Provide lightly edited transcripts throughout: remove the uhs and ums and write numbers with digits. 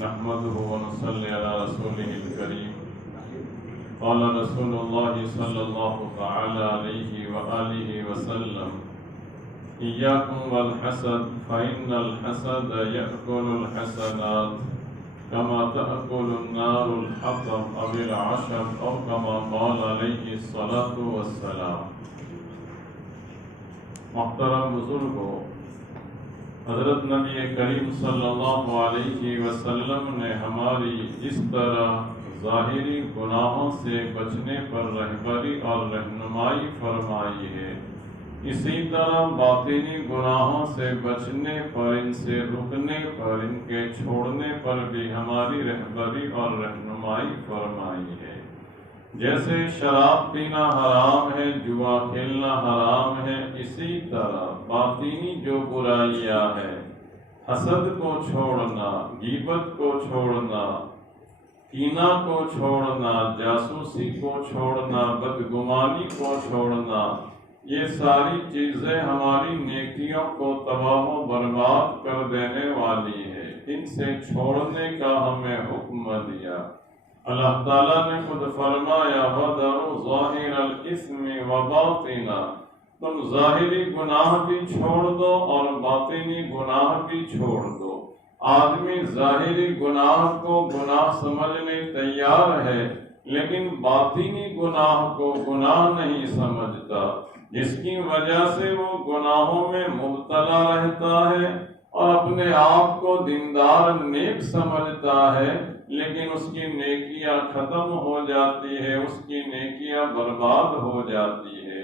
نحمده ونصلي على رسوله الكريم قال رسول الله صلى الله تعالى عليه وآله وسلم إياكم والحسد فإن الحسد يأكل الحسنات كما تأكل النار الحطب أو العشب أو كما قال عليه الصلاة والسلام۔ محترم بزرگوں، حضرت نبی کریم صلی اللہ علیہ وسلم نے ہماری اس طرح ظاہری گناہوں سے بچنے پر رہبری اور رہنمائی فرمائی ہے، اسی طرح باطنی گناہوں سے بچنے پر، ان سے رکنے پر، ان کے چھوڑنے پر بھی ہماری رہبری اور رہنمائی فرمائی ہے۔ جیسے شراب پینا حرام ہے، جوا کھیلنا حرام ہے، اسی طرح باطنی جو برائیاں ہے، حسد کو چھوڑنا، غیبت کو چھوڑنا، کینہ کو چھوڑنا، جاسوسی کو چھوڑنا، بدگمانی کو چھوڑنا، یہ ساری چیزیں ہماری نیکیوں کو تباہ و برباد کر دینے والی ہے۔ ان سے چھوڑنے کا ہمیں حکم دیا۔ اللہ تعالیٰ نے خود فرمایا وَذَرُوا ظَاهِرَ الْإِثْمِ وَبَاطِنَهُ، تم ظاہری گناہ بھی چھوڑ دو اور باطنی گناہ بھی چھوڑ دو۔ آدمی ظاہری گناہ کو گناہ سمجھنے تیار ہے، لیکن باطنی گناہ کو گناہ نہیں سمجھتا، جس کی وجہ سے وہ گناہوں میں مبتلا رہتا ہے اور اپنے آپ کو دیندار نیک سمجھتا ہے، لیکن اس کی نیکیاں ختم ہو جاتی ہے، اس کی نیکیاں برباد ہو جاتی ہے۔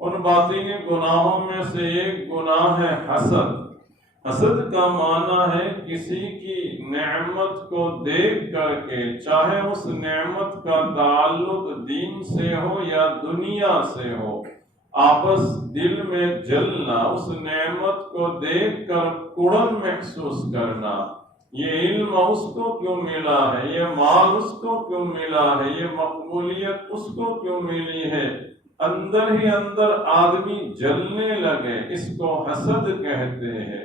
ان باطنی گناہوں میں سے ایک گناہ ہے حسد۔ حسد کا معنی ہے کسی کی نعمت کو دیکھ کر کے، چاہے اس نعمت کا تعلق دین سے ہو یا دنیا سے ہو، آپس دل میں جلنا، اس نعمت کو دیکھ کر کڑن محسوس کرنا، یہ علم اس کو کیوں ملا ہے، یہ مال اس کو کیوں ملا ہے، یہ مقبولیت اس کو کیوں ملی ہے، اندر ہی اندر آدمی جلنے لگے، اس کو حسد کہتے ہیں۔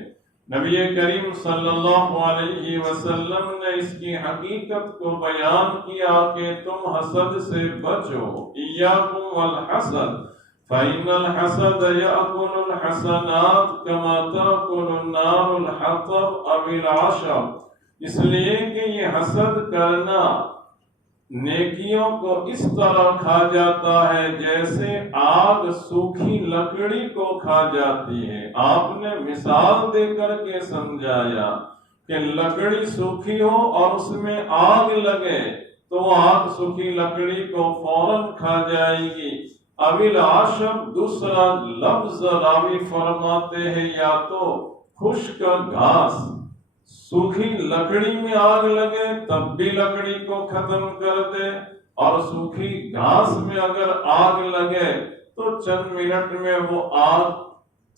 نبی کریم صلی اللہ علیہ وسلم نے اس کی حقیقت کو بیان کیا کہ تم حسد سے بچو، ایاکم والحسد فإن الحسد يأكل الحسنات كما تأكل النار الحطب أو العشب، اس لیے کہ یہ حسد کرنا نیکیوں کو اس طرح کھا جاتا ہے جیسے آگ سوکھی لکڑی کو کھا جاتی ہے۔ آپ نے مثال دے کر کے سمجھایا کہ لکڑی سوکھی ہو اور اس میں آگ لگے تو وہ آگ سوکھی لکڑی کو فوراً کھا جائے گی۔ ابل عاشب دوسرا لفظ راوی فرماتے ہیں یا تو خشک گھاس، سوکھی لکڑی میں آگ لگے تب بھی لکڑی کو ختم کر دے، اور سوکھی گھاس میں اگر آگ لگے تو چند منٹ میں وہ آگ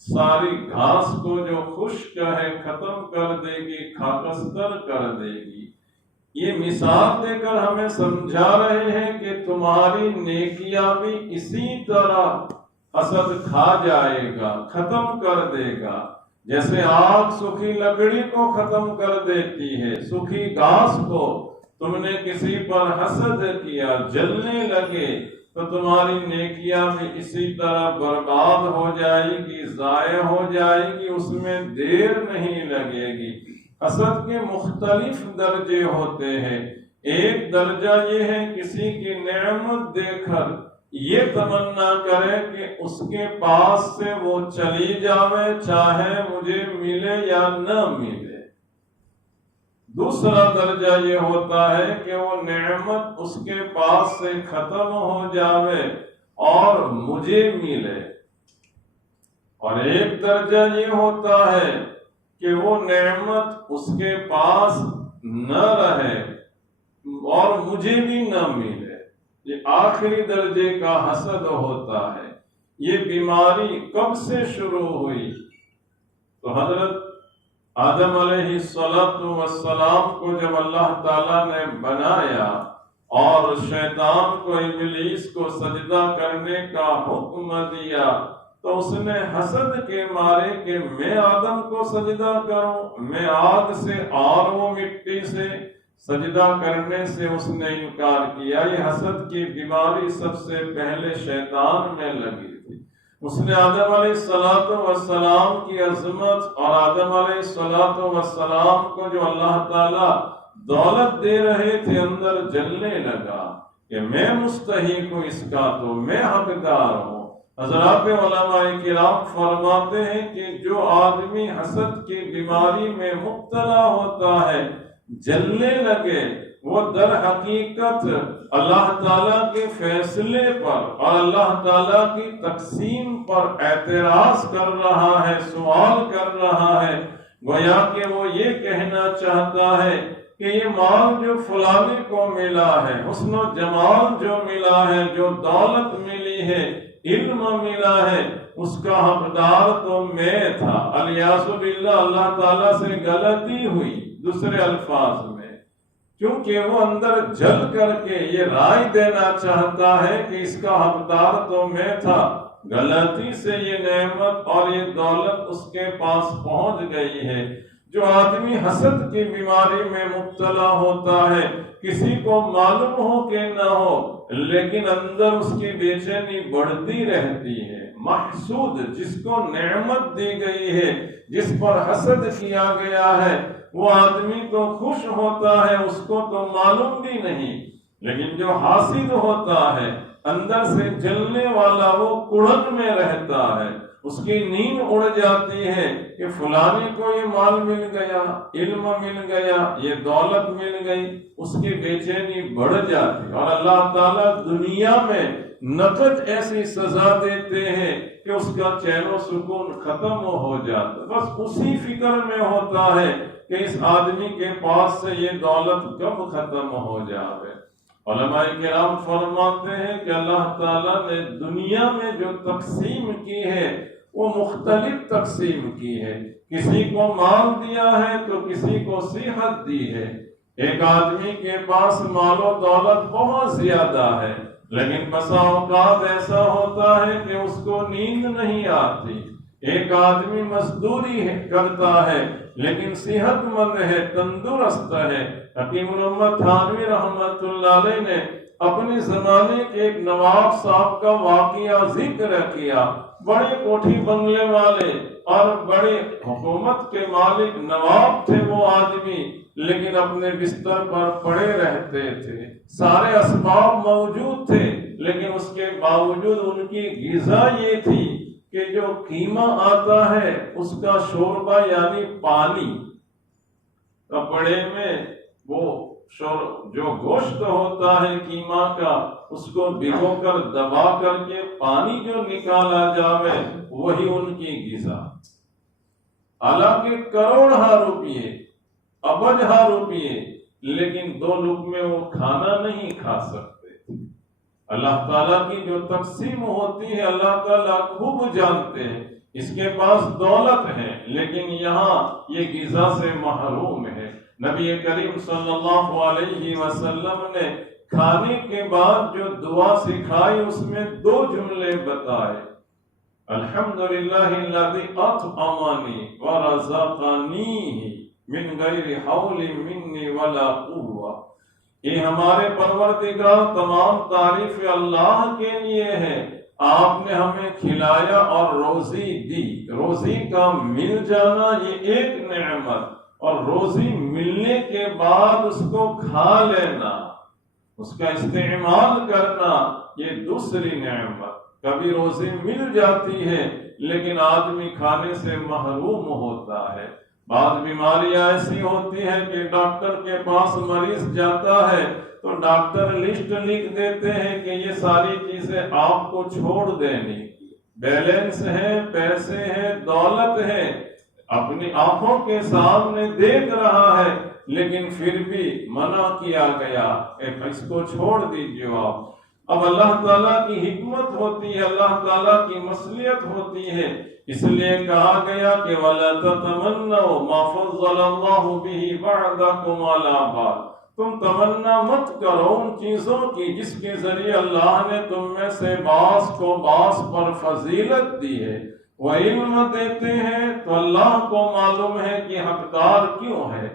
ساری گھاس کو جو خشک ہے ختم کر دے گی، خاکستر کر دے گی۔ یہ مثال دے کر ہمیں سمجھا رہے ہیں کہ تمہاری نیکیاں بھی اسی طرح حسد کھا جائے گا، ختم کر دے گا، جیسے آگ سوکھی لکڑی کو ختم کر دیتی ہے۔ سوکھی گھاس کو تم نے کسی پر حسد کیا، جلنے لگے تو تمہاری نیکیاں بھی اسی طرح برباد ہو جائے گی، ضائع ہو جائے گی، اس میں دیر نہیں لگے گی۔ حسد کے مختلف درجے ہوتے ہیں۔ ایک درجہ یہ ہے کسی کی نعمت دیکھ کر یہ تمنا کرے کہ اس کے پاس سے وہ چلی جاوے، چاہے مجھے ملے یا نہ ملے۔ دوسرا درجہ یہ ہوتا ہے کہ وہ نعمت اس کے پاس سے ختم ہو جاوے اور مجھے ملے۔ اور ایک درجہ یہ ہوتا ہے کہ وہ نعمت اس کے پاس نہ رہے اور مجھے بھی نہ ملے۔ یہ آخری درجے کا حسد ہوتا ہے۔ یہ بیماری کب سے شروع ہوئی؟ تو حضرت آدم علیہ السلام کو جب اللہ تعالیٰ نے بنایا اور شیطان کو، ابلیس کو سجدہ کرنے کا حکم دیا، تو اس نے حسد کے مارے کہ میں آدم کو سجدہ کروں، میں آگ سے اور وہ مٹی سے، سجدہ کرنے سے اس نے انکار کیا۔ یہ حسد کی بیماری سب سے پہلے شیطان میں لگی تھی۔ اس نے آدم علیہ السلام کی عظمت اور آدم علیہ السلام کو جو اللہ تعالیٰ دولت دے رہے تھے اندر جلنے لگا کہ میں مستحق ہوں اس کا، تو میں حقدار ہوں۔ حضرات علماء کرام فرماتے ہیں کہ جو آدمی حسد کی بیماری میں مبتلا ہوتا ہے، جلنے لگے، وہ در حقیقت اللہ تعالیٰ کے فیصلے پر اور اللہ تعالیٰ کی تقسیم پر اعتراض کر رہا ہے، سوال کر رہا ہے۔ گویا کہ وہ یہ کہنا چاہتا ہے کہ یہ مال جو فلانے کو ملا ہے، حسن و جمال جو ملا ہے، جو دولت ملی ہے، علم ملا ہے، اس کا حقدار تو میں تھا۔ الیاذ باللہ، اللہ تعالیٰ سے غلطی ہوئی۔ دوسرے الفاظ میں کیونکہ وہ اندر جل کر کے یہ رائے دینا چاہتا ہے کہ اس کا حقدار تو میں تھا، غلطی سے یہ نعمت اور یہ دولت اس کے پاس پہنچ گئی ہے۔ جو آدمی حسد کی بیماری میں مبتلا ہوتا ہے، کسی کو معلوم ہو کہ نہ ہو، لیکن اندر اس کی بے چینی بڑھتی رہتی ہے۔ محسود، جس کو نعمت دی گئی ہے، جس پر حسد کیا گیا ہے، وہ آدمی تو خوش ہوتا ہے، اس کو تو معلوم بھی نہیں، لیکن جو حاسد ہوتا ہے، اندر سے جلنے والا، وہ کڑن میں رہتا ہے، اس کی نیند اڑ جاتی ہے کہ فلانے کو یہ مال مل گیا، علم مل گیا، یہ دولت مل گئی، اس کی بے چینی بڑھ جاتی۔ اور اللہ تعالیٰ دنیا میں نقد ایسی سزا دیتے ہیں کہ اس کا چین و سکون ختم ہو جاتا، بس اسی فکر میں ہوتا ہے کہ اس آدمی کے پاس سے یہ دولت کب ختم ہو جائے۔ علماء کرام فرماتے ہیں کہ اللہ تعالیٰ نے دنیا میں جو تقسیم کی ہے وہ مختلف تقسیم کی ہے۔ کسی کو مال دیا ہے تو کسی کو صحت دی ہے۔ ایک آدمی کے پاس مال و دولت بہت زیادہ ہے، لیکن بسا اوقات ایسا ہوتا ہے کہ اس کو نیند نہیں آتی۔ ایک آدمی مزدوری کرتا ہے لیکن صحت مند ہے، تندرست ہے۔ حکیم الامت تھانوی رحمت اللہ علیہ نے اپنے زمانے کے ایک نواب صاحب کا واقعہ ذکر کیا۔ بڑے کوٹھی بنگلے والے اور بڑے حکومت کے مالک نواب تھے وہ آدمی، لیکن اپنے بستر پر پڑے رہتے تھے۔ سارے اسباب موجود تھے، لیکن اس کے باوجود ان کی غذا یہ تھی کہ جو قیمہ آتا ہے اس کا شوربہ یعنی پانی، کپڑے میں وہ جو گوشت ہوتا ہے قیمہ کا، اس کو بھگو کر دبا کر کے پانی جو نکالا جاوے وہی ان کی غذا۔ حالانکہ کروڑہا روپیے، ابجہا روپیے، لیکن 2 لقمے وہ کھانا نہیں کھا سکتے۔ اللہ تعالیٰ کی جو تقسیم ہوتی ہے اللہ تعالیٰ خوب جانتے ہیں۔ اس کے پاس دولت ہے لیکن یہاں یہ غذا سے محروم ہے۔ نبی کریم صلی اللہ علیہ وسلم نے کھانے کے بعد جو دعا سکھائی اس میں 2 جملے بتائے: الحمدللہ الذی اطعمنی ورزقنی من غیر حول منی ولا قوہ۔ یہ ہمارے پروردگار، تمام تعریف اللہ کے لیے ہے، آپ نے ہمیں کھلایا اور روزی دی۔ روزی کا مل جانا یہ ایک نعمت، اور روزی ملنے کے بعد اس کو کھا لینا، اس کا استعمال کرنا، یہ دوسری نعمت۔ کبھی روزی مل جاتی ہے لیکن آدمی کھانے سے محروم ہوتا ہے۔ بعض بیماریاں ایسی ہوتی ہیں کہ ڈاکٹر کے پاس مریض جاتا ہے تو ڈاکٹر لسٹ لکھ دیتے ہیں کہ یہ ساری چیزیں آپ کو چھوڑ دینی، بیلنس ہے، پیسے ہیں، دولت ہے، اپنی آنکھوں کے سامنے دیکھ رہا ہے، لیکن پھر بھی منع کیا گیا کہ اس کو چھوڑ دیجیے آپ۔ اب اللہ تعالیٰ کی حکمت ہوتی ہے، اللہ تعالیٰ کی مصلحت ہوتی ہے، اس لیے کہا گیا کہ وَلَا تَتَمَنَّوْا مَا فَضَّلَ اللَّهُ بِهِ بَعْضَكُمْ عَلَىٰ بَعْضٍ۔ تم تمنا مت کرو ان چیزوں کی جس کے ذریعے اللہ نے تم میں سے بعض کو بعض پر فضیلت دی ہے، وہ علم دیتے ہیں تو اللہ کو معلوم ہے کہ حقدار کیوں ہے،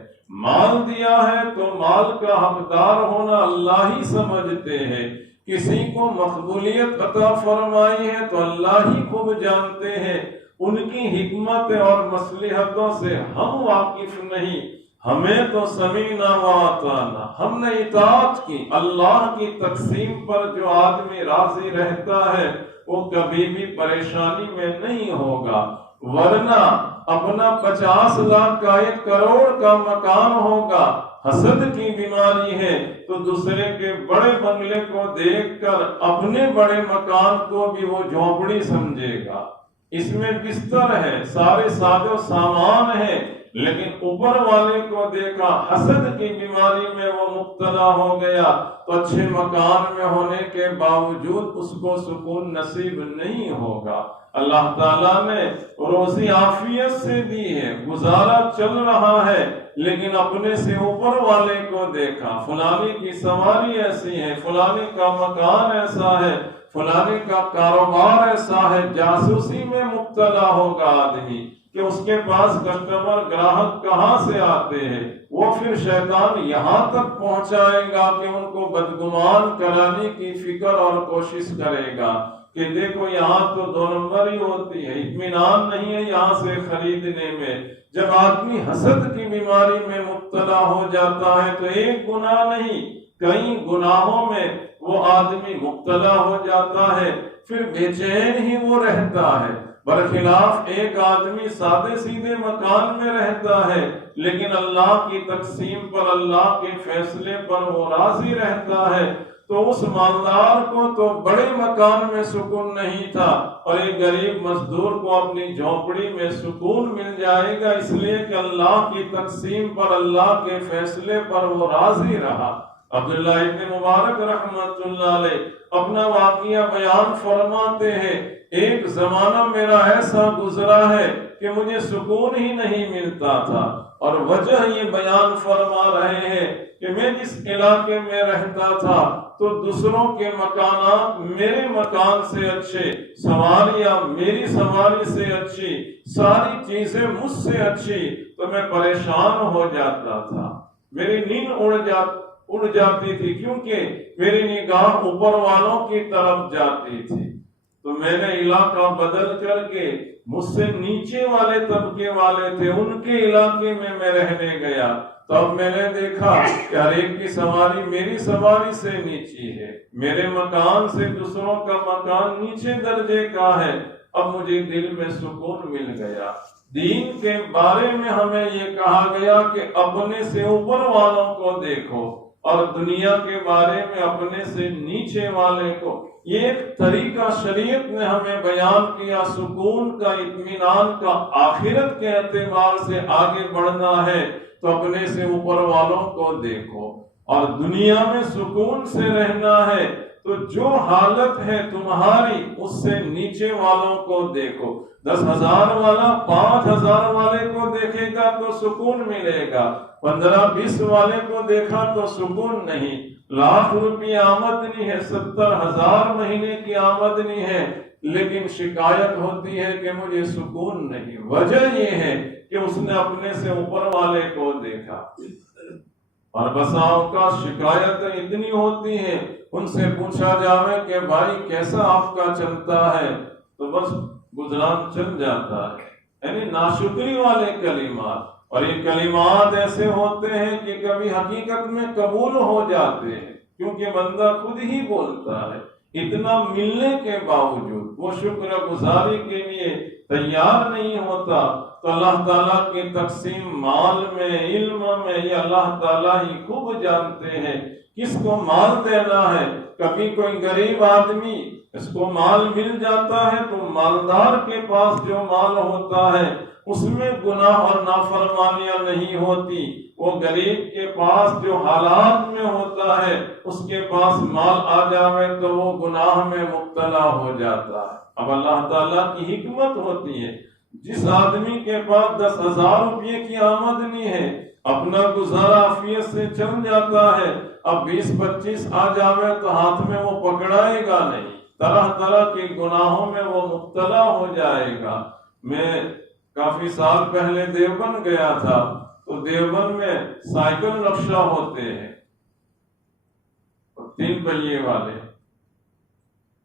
مال دیا ہے تو مال کا حقدار ہونا اللہ ہی سمجھتے ہیں، کسی کو مقبولیت عطا فرمائی ہے تو اللہ ہی خوب جانتے ہیں، ان کی حکمت اور مصلحتوں سے ہم واقف نہیں، ہمیں تو سمینا و اطعنا، ہم نے اطاعت کی۔ اللہ کی تقسیم پر جو آدمی راضی رہتا ہے وہ کبھی بھی پریشانی میں نہیں ہوگا، ورنہ اپنا 50 لاکھ کا 1 کروڑ کا مکان ہوگا، حسد کی بیماری ہے تو دوسرے کے بڑے بنگلے کو دیکھ کر اپنے بڑے مکان کو بھی وہ جھونپڑی سمجھے گا، اس میں بستر ہے، سارے ساز و سامان ہے، لیکن اوپر والے کو دیکھا، حسد کی بیماری میں وہ مبتلا ہو گیا تو اچھے مکان میں ہونے کے باوجود اس کو سکون نصیب نہیں ہوگا۔ اللہ تعالیٰ نے روزی عافیت سے دی ہے، گزارا چل رہا ہے، لیکن اپنے سے اوپر والے کو دیکھا، فلانی کی سواری ایسی ہے، فلانی کا مکان ایسا ہے، فلانی کا کاروبار ایسا ہے، جاسوسی میں مبتلا ہوگا آدمی کہ اس کے پاس کسٹمر گراہک کہاں سے آتے ہیں، وہ پھر شیطان یہاں تک پہنچائے گا کہ ان کو بدگمان کرانے کی فکر اور کوشش کرے گا کہ دیکھو یہاں تو 2 نمبر ہی ہوتی ہے، اطمینان نہیں ہے یہاں سے خریدنے میں۔ جب آدمی حسد کی بیماری میں مبتلا ہو جاتا ہے تو ایک گناہ نہیں، کئی گناہوں میں وہ آدمی مبتلا ہو جاتا ہے، پھر بے چین ہی وہ رہتا ہے۔ برخلاف ایک آدمی سادے سیدھے مکان میں رہتا ہے لیکن اللہ کی تقسیم پر، اللہ کے فیصلے پر وہ راضی رہتا ہے، تو اس مالدار کو تو بڑے مکان میں سکون نہیں تھا اور ایک غریب مزدور کو اپنی جھونپڑی میں سکون مل جائے گا، اس لیے کہ اللہ کی تقسیم پر، اللہ کے فیصلے پر وہ راضی رہا۔ عبداللہ ابن مبارک رحمت اللہ علیہ اپنا واقعہ بیان فرماتے ہیں، ایک زمانہ میرا ایسا گزرا ہے کہ مجھے سکون ہی نہیں ملتا تھا، اور وجہ یہ بیان فرما رہے ہیں کہ میں جس علاقے میں رہتا تھا تو دوسروں کے مکانات میرے مکان سے اچھے، سواریاں میری سواری سے اچھی، ساری چیزیں مجھ سے اچھی، تو میں پریشان ہو جاتا تھا، میری نیند اڑ جاتی تھی کیونکہ میری نگاہ اوپر والوں کی طرف جاتی تھی۔ تو میں نے علاقہ بدل کر کے مجھ سے نیچے والے طبقے والے تھے ان کے علاقے میں رہنے گیا، تب میں نے دیکھا کہ ہر ایک کی سواری میری سواری سے نیچی ہے، میرے مکان سے دوسروں کا مکان نیچے درجے کا ہے۔ اب مجھے دل میں سکون مل گیا۔ دین کے بارے میں ہمیں یہ کہا گیا کہ اپنے سے اوپر والوں کو دیکھو اور دنیا کے بارے میں اپنے سے نیچے والے کو، یہ ایک طریقہ شریعت نے ہمیں بیان کیا سکون کا، اطمینان کا۔ آخرت کے اعتبار سے آگے بڑھنا ہے تو اپنے سے اوپر والوں کو دیکھو، اور دنیا میں سکون سے رہنا ہے تو جو حالت ہے تمہاری اس سے نیچے والوں کو دیکھو۔ 10,000 والا 5,000 والے کو دیکھے گا تو سکون ملے گا، 15-20 والے کو دیکھا تو سکون نہیں۔ لاکھ روپے آمدنی ہے، 70,000 مہینے کی آمدنی ہے، لیکن شکایت ہوتی ہے کہ مجھے سکون نہیں۔ وجہ یہ ہے کہ اس نے اپنے سے اوپر والے کو دیکھا، اور بساؤں کا شکایت اتنی ہوتی ہے، ان سے پوچھا جاوے کہ بھائی کیسا آپ کا چلتا ہے تو بس گزران چل جاتا ہے، یعنی ناشکری والے کلمات۔ اور یہ کلمات ایسے ہوتے ہیں کہ کبھی حقیقت میں قبول ہو جاتے ہیں، کیونکہ بندہ خود ہی بولتا ہے، اتنا ملنے کے باوجود وہ شکر گزاری کے لیے تیار نہیں ہوتا۔ تو اللہ تعالیٰ کی تقسیم مال میں، علم میں، یہ اللہ تعالیٰ ہی خوب جانتے ہیں کس کو مال دینا ہے۔ کبھی کوئی غریب آدمی اس کو مال مل جاتا ہے تو مالدار کے پاس جو مال ہوتا ہے اس میں گناہ اور نافرمانیاں نہیں ہوتی، وہ غریب کے پاس جو حالات میں ہوتا ہے اس کے پاس مال آ جاوے تو وہ گناہ میں مبتلا ہو جاتا ہے۔ اب اللہ تعالیٰ کی حکمت ہوتی ہے، جس آدمی کے پاس 10,000 روپے کی آمدنی ہے اپنا گزارا عافیت سے چل جاتا ہے. اب 20-25 آ جاوے تو ہاتھ میں وہ پکڑائے گا نہیں، طرح طرح کے گناہوں میں وہ مبتلا ہو جائے گا. میں کافی سال پہلے دیوبند گیا تھا، تو دیوبند میں سائیکل رکشہ ہوتے ہیں 3 پہیے والے،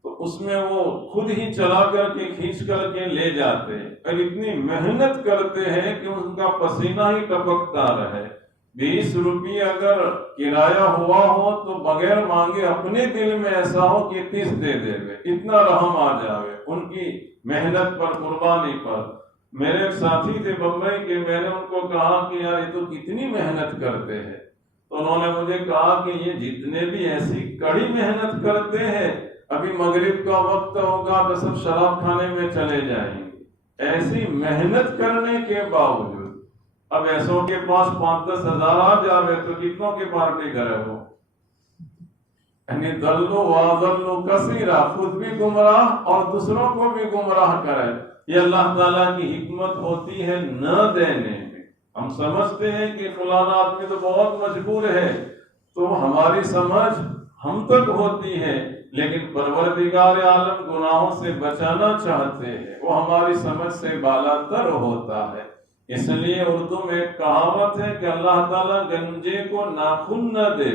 تو اس میں وہ خود ہی چلا کر کے کھینچ کر کے لے جاتے ہیں، اور اتنی محنت کرتے ہیں کہ ان کا پسینہ ہی ٹپکتا رہے. 20 روپے اگر کرایہ ہوا ہو تو بغیر مانگے اپنے دل میں ایسا ہو کہ 30 دے دے گے، اتنا رحم آ جاوے ان کی محنت پر، قربانی پر. میرے ایک ساتھی تھے بمبئی کے، میں نے ان کو کہا کہ یار یہ تو کتنی محنت کرتے ہیں. تو انہوں نے مجھے کہا کہ یہ جتنے بھی ایسی کڑی محنت کرتے ہیں، ابھی مغرب کا وقت ہوگا تو سب شراب کھانے میں چلے جائیں گے. ایسی محنت کرنے کے باوجود اب ایسوں کے پاس 5-10 ہزار آ جاوے تو کتنوں کے پارٹی کرے وہ، یعنی دلو واضلو کثیرہ، خود بھی گمراہ اور دوسروں کو بھی گمراہ کرے. یہ اللہ تعالیٰ کی حکمت ہوتی ہے نہ دینے میں. ہم سمجھتے ہیں کہ فلانا آدمی تو بہت مجبور ہے، تو ہماری سمجھ ہم تک ہوتی ہے، لیکن پروردگار عالم گناہوں سے بچانا چاہتے ہیں، وہ ہماری سمجھ سے بالا تر ہوتا ہے. اس لیے اردو میں ایک کہاوت ہے کہ اللہ تعالیٰ گنجے کو ناخن نہ دے.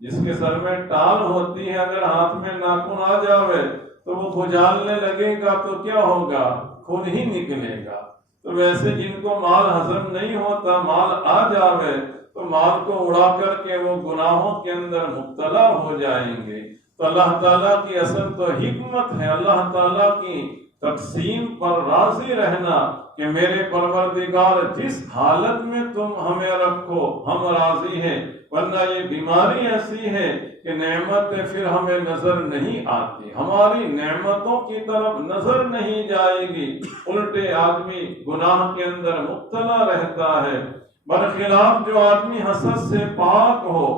جس کے سر میں ٹال ہوتی ہے، اگر ہاتھ میں ناخن آ جاوے تو وہ کھجالنے لگے گا تو کیا ہوگا، خون ہی نکلے گا. تو ویسے جن کو مال ہضم نہیں ہوتا، مال آ جاوے تو مال کو اڑا کر کے وہ گناہوں کے اندر مبتلا ہو جائیں گے. تو اللہ تعالیٰ کی اصل تو حکمت ہے اللہ تعالیٰ کی تقسیم پر راضی رہنا کہ میرے پروردگار جس حالت میں تم ہمیں رکھو ہم راضی ہیں. ورنہ یہ بیماری ایسی ہے کہ نعمتیں پھر ہمیں نظر نہیں آتی، ہماری نعمتوں کی طرف نظر نہیں جائے گی، الٹے آدمی گناہ کے اندر مبتلا رہتا ہے. برخلاف جو آدمی حسد سے پاک ہو،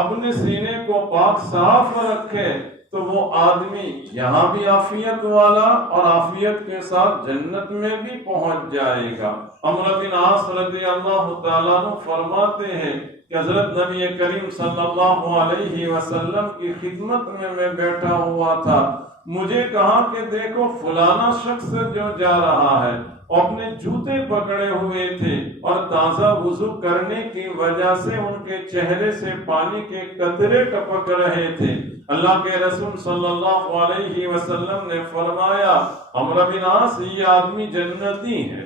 اپنے سینے کو پاک صاف رکھے، تو وہ آدمی یہاں بھی عافیت والا اور عافیت کے ساتھ جنت میں بھی پہنچ جائے گا. عمرو بن عاص رضی اللہ تعالیٰ عنہ فرماتے ہیں کہ حضرت نبی کریم صلی اللہ علیہ وسلم کی خدمت میں بیٹھا ہوا تھا. مجھے کہا کہ دیکھو فلانا شخص جو جا رہا ہے، اپنے جوتے پکڑے ہوئے تھے اور تازہ وضو کرنے کی وجہ سے ان کے چہرے سے پانی کے قطرے ٹپک رہے تھے. اللہ کے رسول صلی اللہ علیہ وسلم نے فرمایا عمرو بن عاص یہ آدمی جنتی ہے.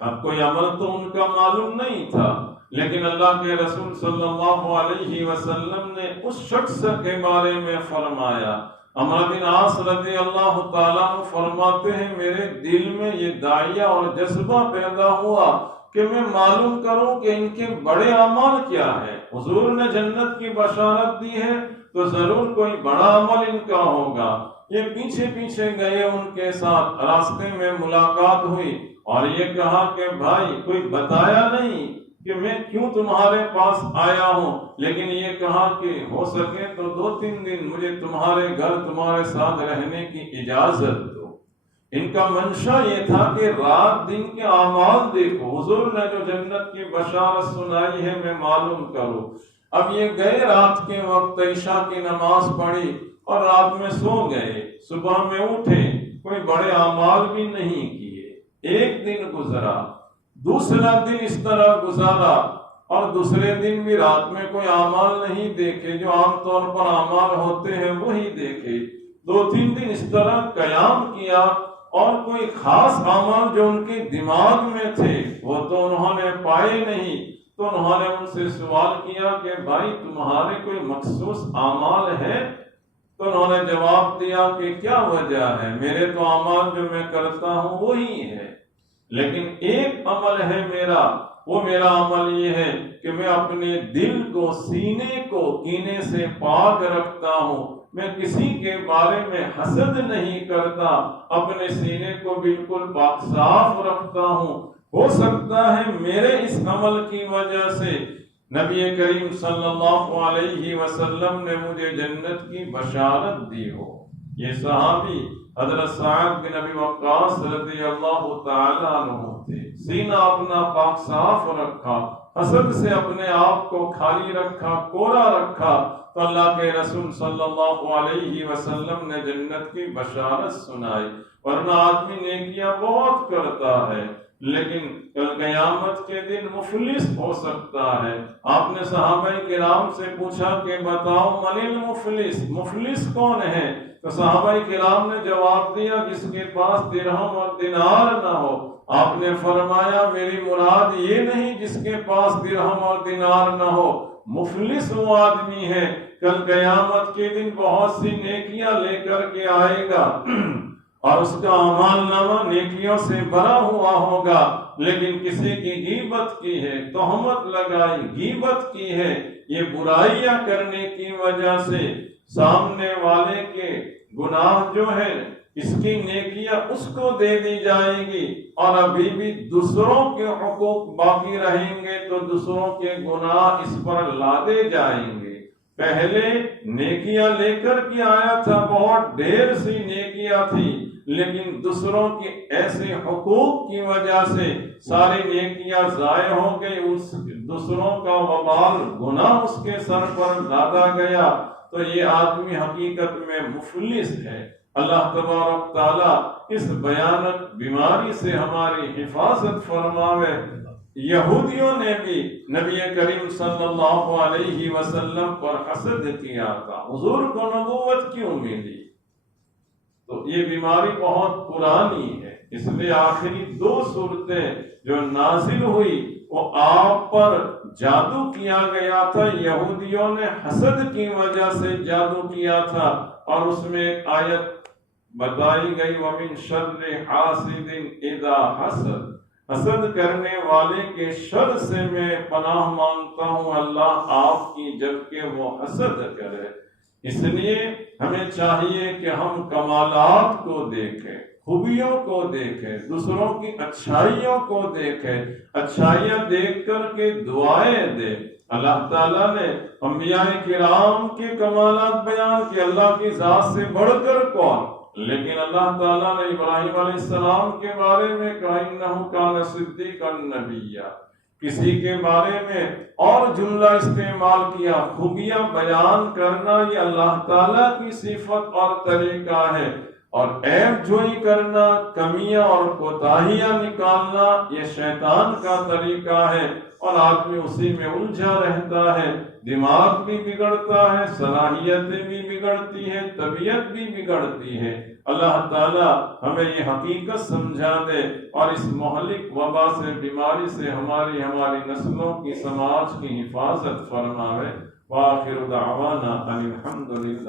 اب کوئی عمل تو ان کا معلوم نہیں تھا، لیکن اللہ کے رسول صلی اللہ علیہ وسلم نے اس شخص کے بارے میں فرمایا. عمرو بن عاص رضی اللہ تعالیٰ عنہ فرماتے ہیں میرے دل میں یہ داعیہ اور جذبہ پیدا ہوا کہ میں معلوم کروں کہ ان کے بڑے اعمال کیا ہے. حضور نے جنت کی بشارت دی ہے تو ضرور کوئی بڑا عمل ان کا ہوگا. یہ پیچھے پیچھے گئے، ان کے ساتھ راستے میں ملاقات ہوئی اور یہ کہا کہ بھائی کوئی بتایا نہیں کہ میں کیوں تمہارے پاس آیا ہوں، لیکن یہ کہا کہ ہو سکے تو 2-3 دن مجھے تمہارے گھر تمہارے ساتھ رہنے کی اجازت دو. ان کا منشا یہ تھا کہ رات دن کے اعمال دیکھو، حضور نے جو جنت کی بشارت سنائی ہے میں معلوم کروں. اب یہ گئے رات کے وقت عشاء کی نماز پڑھی اور رات میں سو گئے. صبح میں اٹھے، کوئی بڑے اعمال بھی نہیں کیے. ایک دن گزرا، دوسرا دن اس طرح گزارا اور دوسرے دن بھی رات میں کوئی اعمال نہیں دیکھے، جو عام طور پر اعمال ہوتے ہیں وہی دیکھے. 2-3 دن اس طرح قیام کیا اور کوئی خاص اعمال جو ان کے دماغ میں تھے وہ تو انہوں نے پائے نہیں. تو انہوں نے ان سے سوال کیا کہ بھائی تمہارے کوئی مخصوص اعمال ہے؟ تو انہوں نے جواب دیا کہ کیا وجہ ہے، میرے تو اعمال جو میں کرتا ہوں وہی ہے، لیکن ایک عمل ہے میرا، وہ میرا عمل یہ ہے کہ میں اپنے دل کو، سینے کو کینے سے پاک رکھتا ہوں. میں کسی کے بارے میں حسد نہیں کرتا، اپنے سینے کو بالکل پاک صاف رکھتا ہوں. ہو سکتا ہے میرے اس عمل کی وجہ سے نبی کریم صلی اللہ علیہ وسلم نے مجھے جنت کی بشارت دی ہو. یہ صحابی حضرت سعد بن ابی وقاص رضی اللہ تعالی عنہ تھے، سینہ اپنا پاک صاف رکھا، حسد سے اپنے آپ کو خالی رکھا، کوڑا رکھا، تو اللہ کے رسول صلی اللہ علیہ وسلم نے جنت کی بشارت سنائی۔ ورنہ آدمی نیکیاں بہت کرتا ہے لیکن کل قیامت کے دن مفلس ہو سکتا ہے۔ آپ نے صحابہ کرام سے پوچھا کہ بتاؤ من المفلس، مفلس کون ہے؟ تو صحابہ کرام نے جواب دیا جس کے پاس درہم اور دینار نہ ہو۔ آپ نے فرمایا میری مراد یہ نہیں جس کے پاس درہم اور دینار نہ ہو، مفلس وہ آدمی ہے کل قیامت کے دن بہت سی نیکیاں لے کر کے آئے گا اور اس کا اعمال نامہ نیکیوں سے بھرا ہوا ہوگا، لیکن کسی کی غیبت کی ہے، تہمت لگائی، غیبت کی ہے، یہ برائیاں کرنے کی وجہ سے سامنے والے کے گناہ جو ہے اس کی نیکیاں اس کو دے دی جائیں گی، اور ابھی بھی دوسروں کے حقوق باقی رہیں گے تو دوسروں کے گناہ اس پر لادے جائیں گے۔ پہلے نیکیاں لے کر کے آیا تھا، بہت ڈھیر سی نیکیاں تھی، لیکن دوسروں کے ایسے حقوق کی وجہ سے ساری نیکیاں ضائع ہو گئی، اس دوسروں کا وبال گناہ اس کے سر پر لادا گیا، تو یہ آدمی حقیقت میں مفلس ہے۔ اللہ تبارک تعالی اس بھیانک بیماری سے ہماری حفاظت فرماوے۔ یہودیوں نے بھی نبی کریم صلی اللہ علیہ وسلم پر حسد کیا تھا، حضور کو نبوت کیوں ملی؟ تو یہ بیماری بہت پرانی ہے، اس لیے آخری 2 صورتیں جو نازل ہوئی وہ آپ پر جادو کیا گیا تھا، یہودیوں نے حسد کی وجہ سے جادو کیا تھا، اور اس میں ایک آیت بتائی گئی وَمِن شَرِّ حَاسِدٍ اِذَا حَسَدَ، حسد کرنے والے کے شر سے میں پناہ مانگتا ہوں اللہ آپ کی جب کہ وہ حسد کرے۔ اس لیے ہمیں چاہیے کہ ہم کمالات کو دیکھیں، خوبیوں کو دیکھیں، دوسروں کی اچھائیوں کو دیکھیں، اچھائیاں دیکھ کر کے دعائیں دیں۔ اللہ تعالیٰ نے انبیاء کرام کے کمالات بیان کیے، اللہ کی ذات سے بڑھ کر کون، لیکن اللہ تعالیٰ نے ابراہیم علیہ السلام کے بارے میں کہا انہ کان صدیقا نبیا، کسی کے بارے میں اور جملہ استعمال کیا۔ خوبیاں بیان کرنا یہ اللہ تعالیٰ کی صفت اور طریقہ ہے، اور عیب جوئی کرنا، کمیاں اور کوتاہیاں نکالنا یہ شیطان کا طریقہ ہے، اور آدمی اسی میں الجھا رہتا ہے، دماغ بھی بگڑتا ہے، صلاحیتیں بھی بگڑتی ہیں، طبیعت بھی بگڑتی ہے۔ اللہ تعالیٰ ہمیں یہ حقیقت سمجھا دے اور اس مہلک وبا سے، بیماری سے ہماری نسلوں کی، سماج کی حفاظت فرماوے۔ وآخر دعوانا ان الحمد للہ۔